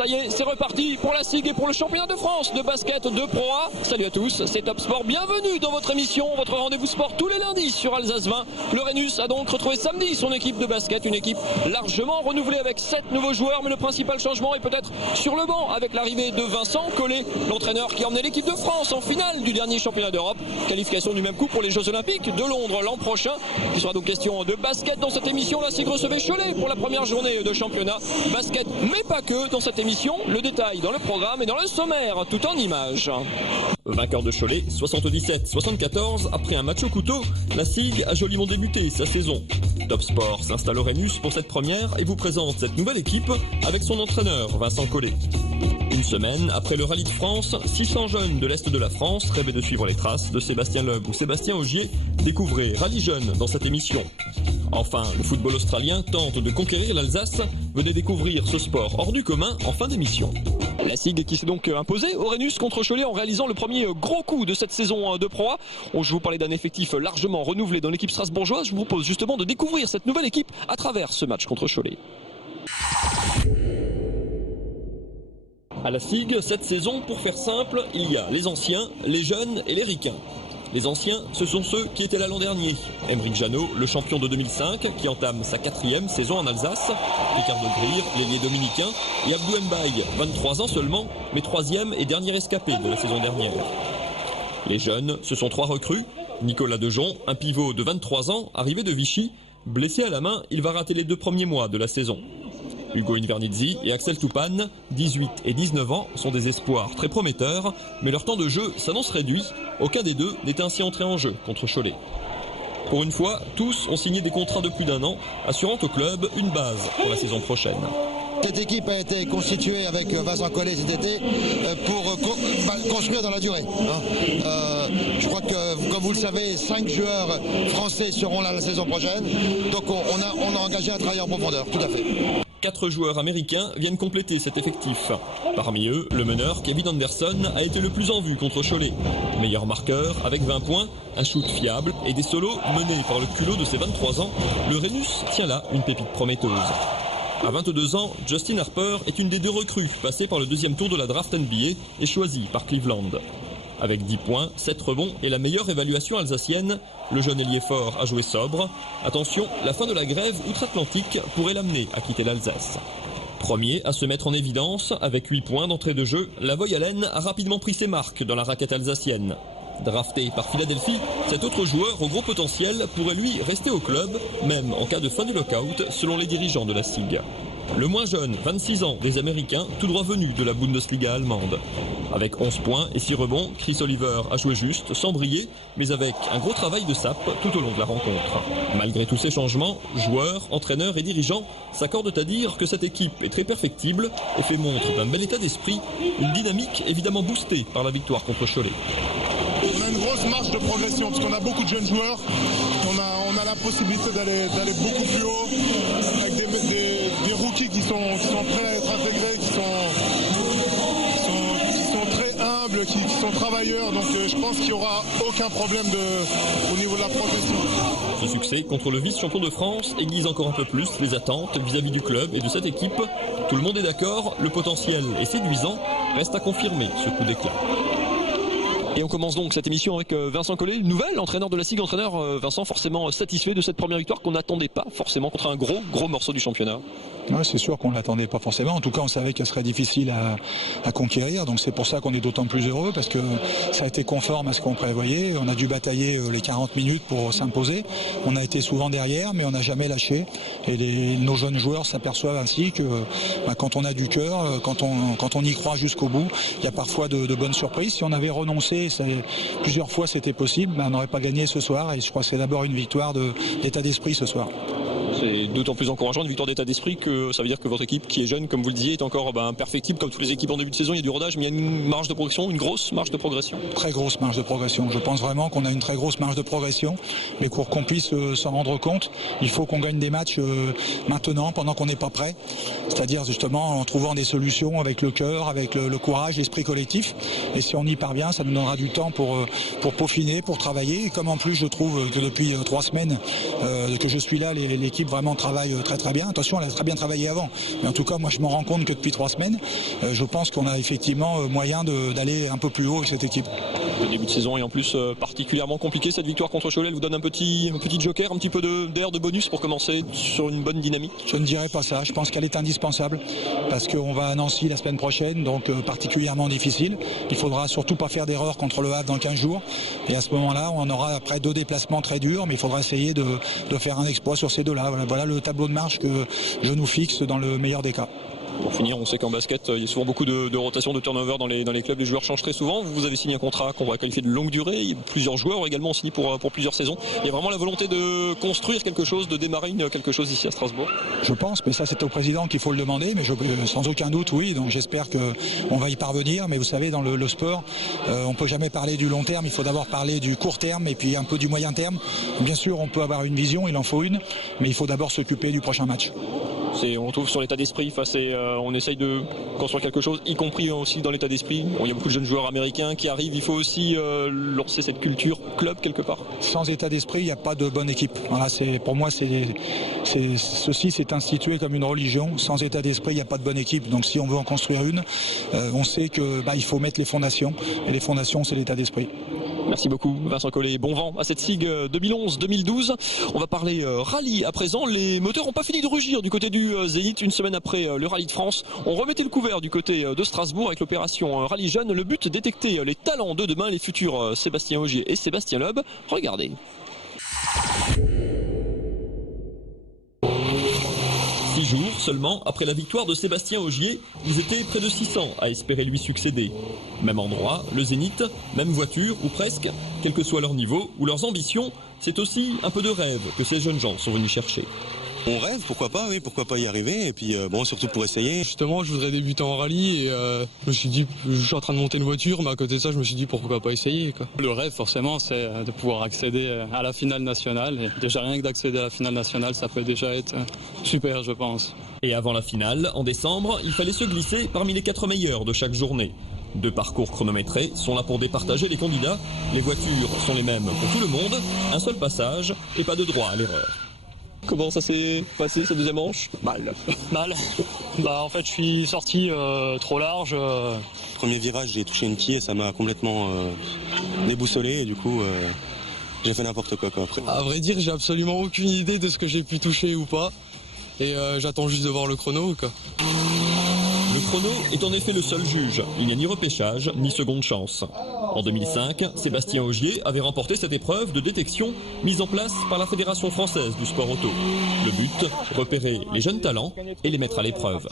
Ça y est, c'est reparti pour la SIG et pour le championnat de France de basket de Pro A. Salut à tous, c'est Top Sport. Bienvenue dans votre émission, votre rendez-vous sport tous les lundis sur Alsace 20. Le Rhenus a donc retrouvé samedi son équipe de basket, une équipe largement renouvelée avec 7 nouveaux joueurs. Mais le principal changement est peut-être sur le banc avec l'arrivée de Vincent Collet, l'entraîneur qui a emmené l'équipe de France en finale du dernier championnat d'Europe. Qualification du même coup pour les Jeux Olympiques de Londres l'an prochain. Il sera donc question de basket dans cette émission. La SIG recevait Cholet pour la première journée de championnat. Basket, mais pas que dans cette émission. Le détail dans le programme et dans le sommaire, tout en images. Vainqueur de Cholet, 77-74, après un match au couteau, la SIG a joliment débuté sa saison. Top Sport s'installe au Rhenus pour cette première et vous présente cette nouvelle équipe avec son entraîneur Vincent Collet. Une semaine après le rallye de France, 600 jeunes de l'Est de la France rêvaient de suivre les traces de Sébastien Loeb ou Sébastien Ogier. Découvrez Rallye Jeunes dans cette émission. Enfin, le football australien tente de conquérir l'Alsace. Venez découvrir ce sport hors du commun en fin d'émission. La SIG qui s'est donc imposée au Rhenus contre Cholet en réalisant le premier gros coup de cette saison de Pro A. Je vous parlais d'un effectif largement renouvelé dans l'équipe strasbourgeoise. Je vous propose justement de découvrir cette nouvelle équipe à travers ce match contre Cholet. À la SIG, cette saison, pour faire simple, il y a les anciens, les jeunes et les ricains. Les anciens, ce sont ceux qui étaient là l'an dernier. Aymeric Jeannot, le champion de 2005, qui entame sa 4e saison en Alsace. Ricardo Greer, l'ailier dominicain. Et Abdou Mbaye, 23 ans seulement, mais 3e et dernier escapé de la saison dernière. Les jeunes, ce sont 3 recrues. Nicolas Dejon, un pivot de 23 ans, arrivé de Vichy. Blessé à la main, il va rater les 2 premiers mois de la saison. Hugo Invernizzi et Axel Toupane, 18 et 19 ans, sont des espoirs très prometteurs, mais leur temps de jeu s'annonce réduit. Aucun des deux n'est ainsi entré en jeu contre Cholet. Pour une fois, tous ont signé des contrats de plus d'1 an, assurant au club une base pour la saison prochaine. Cette équipe a été constituée avec Vincent Collet cet été pour construire dans la durée. Je crois que, comme vous le savez, 5 joueurs français seront là la saison prochaine. Donc on a engagé un travail en profondeur, tout à fait. 4 joueurs américains viennent compléter cet effectif. Parmi eux, le meneur Kevin Anderson a été le plus en vue contre Cholet. Meilleur marqueur avec 20 points, un shoot fiable et des solos menés par le culot de ses 23 ans, le Rhenus tient là une pépite prometteuse. À 22 ans, Justin Harper est une des 2 recrues passées par le 2e tour de la draft NBA et choisie par Cleveland. Avec 10 points, 7 rebonds et la meilleure évaluation alsacienne, le jeune ailier fort a joué sobre. Attention, la fin de la grève outre-Atlantique pourrait l'amener à quitter l'Alsace. Premier à se mettre en évidence, avec 8 points d'entrée de jeu, Lavoy Allen a rapidement pris ses marques dans la raquette alsacienne. Drafté par Philadelphie, cet autre joueur au gros potentiel pourrait lui rester au club, même en cas de fin de lockout, selon les dirigeants de la SIG. Le moins jeune, 26 ans, des Américains, tout droit venu de la Bundesliga allemande. Avec 11 points et 6 rebonds, Chris Oliver a joué juste, sans briller, mais avec un gros travail de sape tout au long de la rencontre. Malgré tous ces changements, joueurs, entraîneurs et dirigeants s'accordent à dire que cette équipe est très perfectible et fait montre d'un bel état d'esprit, une dynamique évidemment boostée par la victoire contre Cholet. On a une grosse marge de progression parce qu'on a beaucoup de jeunes joueurs. On a la possibilité d'aller beaucoup plus haut avec des rookies qui sont prêts à être intégrés, qui sont très humbles, qui sont travailleurs. Donc je pense qu'il n'y aura aucun problème au niveau de la progression. Ce succès contre le vice-champion de France aiguise encore un peu plus les attentes vis-à-vis du club et de cette équipe. Tout le monde est d'accord, le potentiel est séduisant. Reste à confirmer ce coup d'éclat. Et on commence donc cette émission avec Vincent Collet, nouvel entraîneur de la SIG, entraîneur Vincent forcément satisfait de cette première victoire qu'on n'attendait pas forcément contre un gros morceau du championnat. Ouais, c'est sûr qu'on ne l'attendait pas forcément. En tout cas, on savait qu'elle serait difficile à conquérir. Donc c'est pour ça qu'on est d'autant plus heureux parce que ça a été conforme à ce qu'on prévoyait. On a dû batailler les 40 minutes pour s'imposer. On a été souvent derrière, mais on n'a jamais lâché. Et nos jeunes joueurs s'aperçoivent ainsi que quand on a du cœur, quand on y croit jusqu'au bout, il y a parfois de bonnes surprises. Si on avait renoncé, plusieurs fois c'était possible, mais on n'aurait pas gagné ce soir. Et je crois que c'est d'abord une victoire d'état d'esprit ce soir. C'est d'autant plus encourageant, une victoire d'état d'esprit, que ça veut dire que votre équipe, qui est jeune, comme vous le disiez, est encore perfectible, comme toutes les équipes en début de saison. Il y a du rodage, mais il y a une marge de progression, une grosse marge de progression. Très grosse marge de progression. Je pense vraiment qu'on a une très grosse marge de progression, mais pour qu'on puisse s'en rendre compte, il faut qu'on gagne des matchs maintenant, pendant qu'on n'est pas prêt. C'est-à-dire justement en trouvant des solutions avec le cœur, avec le courage, l'esprit collectif. Et si on y parvient, ça nous donnera du temps pour peaufiner, pour travailler. Et comme en plus je trouve que depuis 3 semaines que je suis là, l'équipe vraiment effectivement travaille très très bien. Attention, elle a très bien travaillé avant. Mais en tout cas, moi je me rends compte que depuis 3 semaines, je pense qu'on a effectivement moyen d'aller un peu plus haut avec cette équipe. Le début de saison est en plus particulièrement compliqué. Cette victoire contre Cholet, elle vous donne un petit joker, un petit peu d'air de bonus pour commencer sur une bonne dynamique? Je ne dirais pas ça. Je pense qu'elle est indispensable parce qu'on va à Nancy la semaine prochaine, donc particulièrement difficile. Il faudra surtout pas faire d'erreur contre le Havre dans 15 jours. Et à ce moment-là, on aura après 2 déplacements très durs, mais il faudra essayer de faire un exploit sur ces 2-là. Voilà le tableau de marche que je nous fixe dans le meilleur des cas. Pour finir, on sait qu'en basket, il y a souvent beaucoup de rotation, de turnover dans les clubs. Les joueurs changent très souvent. Vous avez signé un contrat qu'on va qualifier de longue durée. Plusieurs joueurs également ont signé pour plusieurs saisons. Il y a vraiment la volonté de construire quelque chose, de démarrer quelque chose ici à Strasbourg. Je pense, mais ça c'est au président qu'il faut le demander. Mais sans aucun doute, oui. Donc j'espère qu'on va y parvenir. Mais vous savez, dans le sport, on ne peut jamais parler du long terme. Il faut d'abord parler du court terme et puis un peu du moyen terme. Bien sûr, on peut avoir une vision, il en faut une. Mais il faut d'abord s'occuper du prochain match. On retrouve sur l'état d'esprit, on essaye de construire quelque chose, y compris aussi dans l'état d'esprit. Il y a beaucoup de jeunes joueurs américains qui arrivent, il faut aussi lancer cette culture club quelque part. Sans état d'esprit, il n'y a pas de bonne équipe. Voilà, pour moi, ceci s'est institué comme une religion. Sans état d'esprit, il n'y a pas de bonne équipe. Donc si on veut en construire une, on sait qu'il faut mettre les fondations. Et les fondations, c'est l'état d'esprit. Merci beaucoup Vincent Collet, bon vent à cette SIG 2011-2012. On va parler rallye à présent. Les moteurs n'ont pas fini de rugir du côté du Zénith. Une semaine après le rallye de France, on remettait le couvert du côté de Strasbourg avec l'opération Rallye Jeune. Le but, détecter les talents de demain, les futurs Sébastien Ogier et Sébastien Loeb. Regardez. 6 jours seulement après la victoire de Sébastien Ogier, ils étaient près de 600 à espérer lui succéder. Même endroit, le Zénith, même voiture ou presque, quel que soit leur niveau ou leurs ambitions, c'est aussi un peu de rêve que ces jeunes gens sont venus chercher. On rêve, pourquoi pas y arriver, et puis surtout pour essayer. Justement, je voudrais débuter en rallye, et je me suis dit, je suis en train de monter une voiture, mais à côté de ça, je me suis dit, pourquoi pas essayer, quoi. Le rêve, forcément, c'est de pouvoir accéder à la finale nationale, et déjà rien que d'accéder à la finale nationale, ça peut déjà être super, je pense. Et avant la finale, en décembre, il fallait se glisser parmi les 4 meilleurs de chaque journée. 2 parcours chronométrés sont là pour départager les candidats. Les voitures sont les mêmes pour tout le monde, un seul passage et pas de droit à l'erreur. Comment ça s'est passé cette deuxième manche? Mal. En fait, je suis sorti trop large. Premier virage, j'ai touché une quille et ça m'a complètement déboussolé, et du coup j'ai fait n'importe quoi après. À vrai dire, j'ai absolument aucune idée de ce que j'ai pu toucher ou pas, et j'attends juste de voir le chrono, quoi. Le chrono est en effet le seul juge. Il n'y a ni repêchage, ni seconde chance. En 2005, Sébastien Ogier avait remporté cette épreuve de détection mise en place par la Fédération française du sport auto. Le but, repérer les jeunes talents et les mettre à l'épreuve.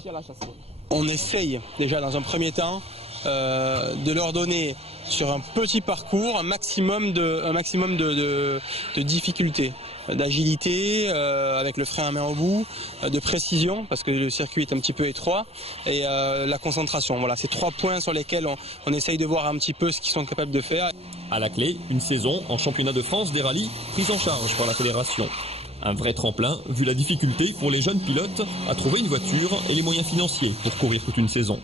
On essaye déjà dans un premier temps de leur donner sur un petit parcours un maximum de difficultés, d'agilité avec le frein à main au bout, de précision parce que le circuit est un petit peu étroit, et la concentration. Voilà, c'est 3 points sur lesquels on essaye de voir un petit peu ce qu'ils sont capables de faire. À la clé, une saison en championnat de France des rallyes prise en charge par la fédération. Un vrai tremplin vu la difficulté pour les jeunes pilotes à trouver une voiture et les moyens financiers pour courir toute une saison.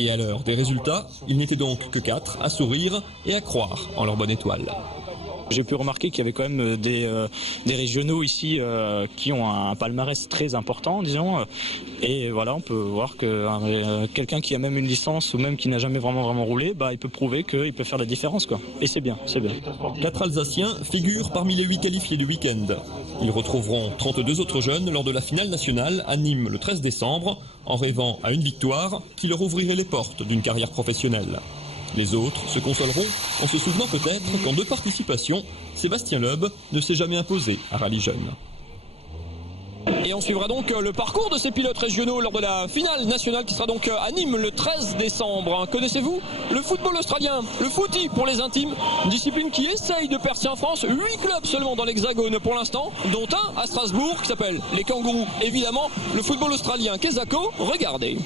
Et à l'heure des résultats, ils n'étaient donc que 4 à sourire et à croire en leur bonne étoile. J'ai pu remarquer qu'il y avait quand même des régionaux ici qui ont un palmarès très important, disons. Et voilà, on peut voir que quelqu'un qui a même une licence ou même qui n'a jamais vraiment roulé, il peut prouver qu'il peut faire la différence, quoi. Et c'est bien, c'est bien. 4 Alsaciens figurent parmi les 8 qualifiés du week-end. Ils retrouveront 32 autres jeunes lors de la finale nationale à Nîmes le 13 décembre, en rêvant à une victoire qui leur ouvrirait les portes d'une carrière professionnelle. Les autres se consoleront en se souvenant peut-être qu'en 2 participations, Sébastien Loeb ne s'est jamais imposé à Rallye Jeune. Et on suivra donc le parcours de ces pilotes régionaux lors de la finale nationale qui sera donc à Nîmes le 13 décembre. Connaissez-vous le football australien, le footy pour les intimes, une discipline qui essaye de percer en France. 8 clubs seulement dans l'Hexagone pour l'instant, dont un à Strasbourg qui s'appelle les Kangourous. Évidemment, le football australien Kesako, regardez.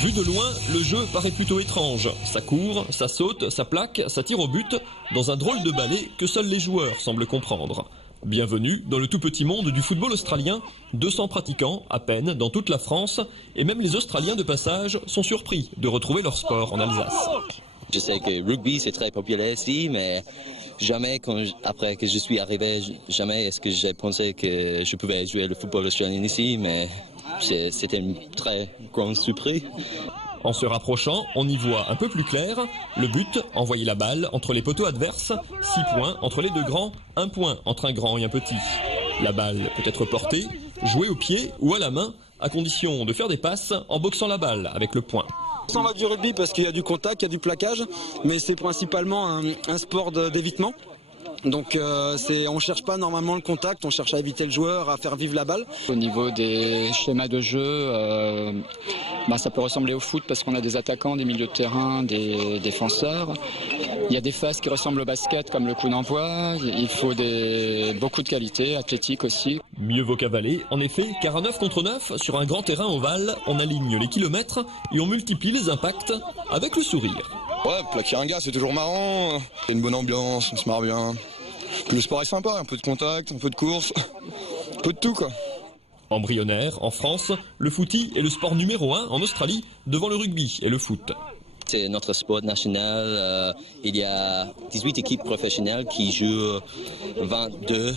Vu de loin, le jeu paraît plutôt étrange. Ça court, ça saute, ça plaque, ça tire au but, dans un drôle de ballet que seuls les joueurs semblent comprendre. Bienvenue dans le tout petit monde du football australien, 200 pratiquants à peine dans toute la France, et même les Australiens de passage sont surpris de retrouver leur sport en Alsace. Je sais que rugby c'est très populaire ici, mais jamais après que je suis arrivé, jamais est-ce que j'ai pensé que je pouvais jouer le football australien ici, mais c'était une très grande surprise. En se rapprochant, on y voit un peu plus clair. Le but, envoyer la balle entre les poteaux adverses. 6 points entre les deux grands, 1 point entre un grand et un petit. La balle peut être portée, jouée au pied ou à la main, à condition de faire des passes en boxant la balle avec le poing. On va du rugby parce qu'il y a du contact, il y a du plaquage, mais c'est principalement un sport d'évitement. Donc on ne cherche pas normalement le contact, on cherche à éviter le joueur, à faire vivre la balle. Au niveau des schémas de jeu, ça peut ressembler au foot parce qu'on a des attaquants, des milieux de terrain, des défenseurs. Il y a des phases qui ressemblent au basket comme le coup d'envoi, il faut beaucoup de qualité, athlétique aussi. Mieux vaut cavaler, en effet, car à 9 contre 9, sur un grand terrain ovale, on aligne les kilomètres et on multiplie les impacts avec le sourire. Ouais, plaquer un gars c'est toujours marrant, c'est une bonne ambiance, on se marre bien. Puis le sport est sympa, un peu de contact, un peu de course, un peu de tout quoi. Embryonnaire, en France, le footy est le sport numéro 1 en Australie, devant le rugby et le foot. C'est notre sport national. Il y a 18 équipes professionnelles qui jouent 22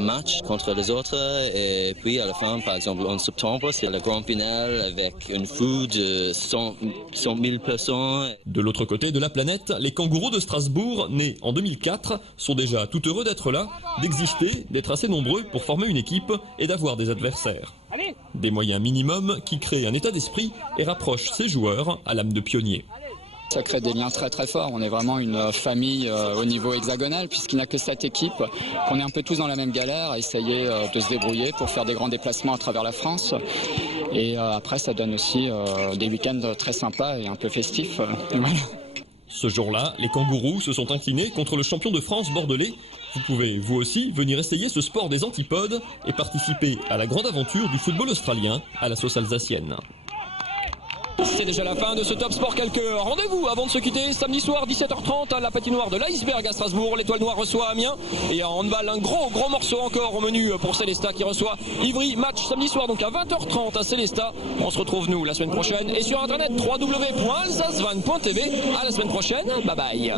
matchs contre les autres. Et puis à la fin, par exemple en septembre, c'est la grande finale avec une foule de 100 000 personnes. De l'autre côté de la planète, les kangourous de Strasbourg, nés en 2004, sont déjà tout heureux d'être là, d'exister, d'être assez nombreux pour former une équipe et d'avoir des adversaires. Des moyens minimums qui créent un état d'esprit et rapprochent ces joueurs à l'âme de pionnier. Ça crée des liens très très forts, on est vraiment une famille au niveau hexagonal puisqu'il n'y a que 7 équipes, qu'on est un peu tous dans la même galère à essayer de se débrouiller pour faire des grands déplacements à travers la France. Et après ça donne aussi des week-ends très sympas et un peu festifs. Ce jour-là, les kangourous se sont inclinés contre le champion de France bordelais. Vous pouvez, vous aussi, venir essayer ce sport des antipodes et participer à la grande aventure du football australien à la sauce alsacienne. C'est déjà la fin de ce Top Sport Quelques. Rendez-vous avant de se quitter, samedi soir 17h30 à la patinoire de l'Iceberg à Strasbourg. L'Étoile Noire reçoit Amiens. Et en handball, un gros morceau encore au menu pour Célestat qui reçoit Ivry. Match samedi soir donc à 20h30 à Célestat. On se retrouve nous la semaine prochaine et sur internet www.alsacevan.tv. À la semaine prochaine, bye bye.